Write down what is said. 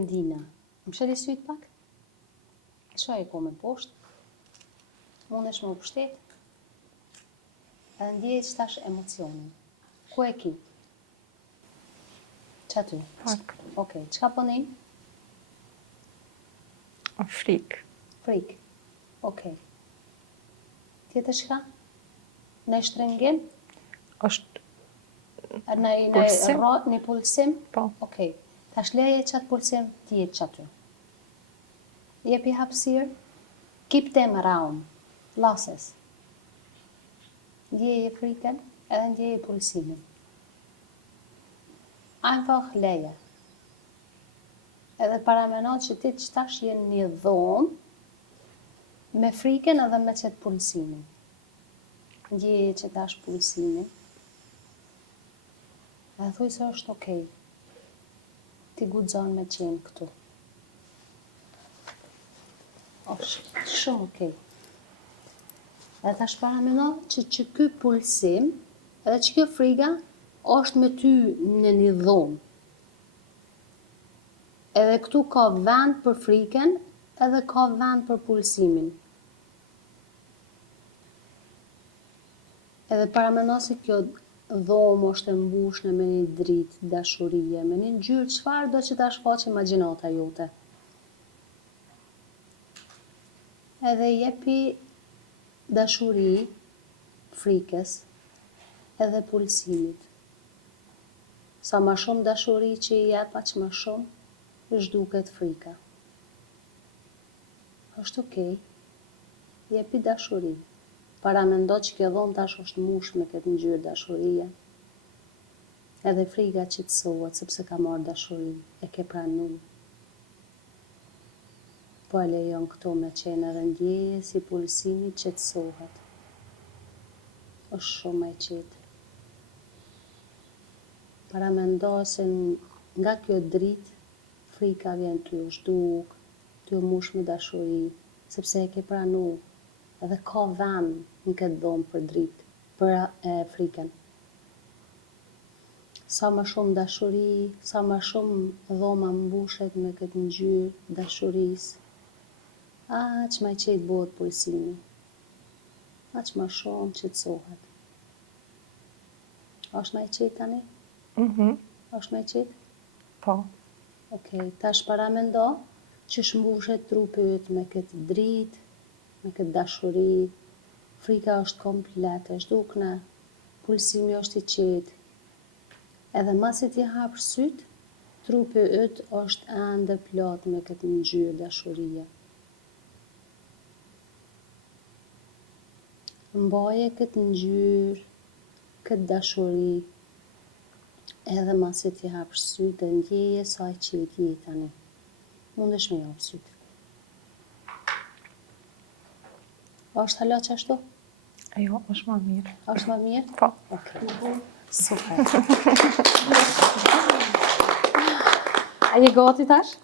ndina. Më shëri sytë pak? Shoj e ko me poshtë. Mundesh me u pushtet. Edhe ndjeje që tash emocionin. Ku e ki? Që aty? Pak. Okej, qka po nejnë? Frikë. Frikë. Okej. Tjetër shka? Në shtrëngim? Është Në pulsim? po. Okej. Tash leje qatë pulsim t'jetë që aty. Jepi hapësirë. Keep them around. Lases. Ndjeje frikën edhe ndjeje pulsimin. Einfach leje. Edhe paramenon që ti që tash jenë një dhomë me frikën edhe me qëtë pulsimin. Ndjeje që tash pulsimin. Edhe thuj se është okej. Ti guxon me qenë këtu. është shumë okej. Edhe tash paramenon që ky pulsim edhe që kjo frika është me ty në një dhomë. Edhe këtu ka vend për frikën, edhe ka vend për pulsimin. Edhe paramenon se kjo dhomë është e mbushme me një dritë dashurie, me një ngjyrë çfarë do që ta shfaqë imagjinata jote. Edhe jepi dashuri frikës edhe pulsimit. Sa ma shumë dashuri që i jep, aq ma shumë zhduket frika. Është okej. Jepi dashuri. Paramendo që kjo dhomë tash është mbushur me këtë ngjyrë dashurie. Edhe frika qetësohet sepse ka marrë dashuri, e ke pranuar. Po e lejon këto me qenë edhe ndjeje si pulsimi qetësohet. Është shumë e qetë. Paramendo se nga kjo dritë frika vjen ty u zhduk, ty u mbush me dashuri, sepse e ke pranuar. Edhe ka vend në këtë dhomë për dritë, për frikën. Sa më shumë dashuri, sa më shumë dhoma mbushet me këtë ngjyrë dashurisë, aq më i qetë bëhet pulsimi. Aq më shumë qetësohet. Është më i qetë tani? Është më i qetë? Po. Okej, tash paramendo që shmbushet trupi yt me këtë dritë, me këtë dashuri, frika është komplet e zhdukna, pulsimi është i qetë. Edhe masi ti hap syt, trupi yt është ende plot me këtë ngjyrë dashurie. Mbaje këtë ngjyrë, këtë dashuri, edhe masi ti hap syt dhe ndjeje sa i qetë je tani. Mundesh me hap syt. Është hala qashtu? Jo, është më mirë. Është më mirë? Po. Okej. Super. A je gati tash?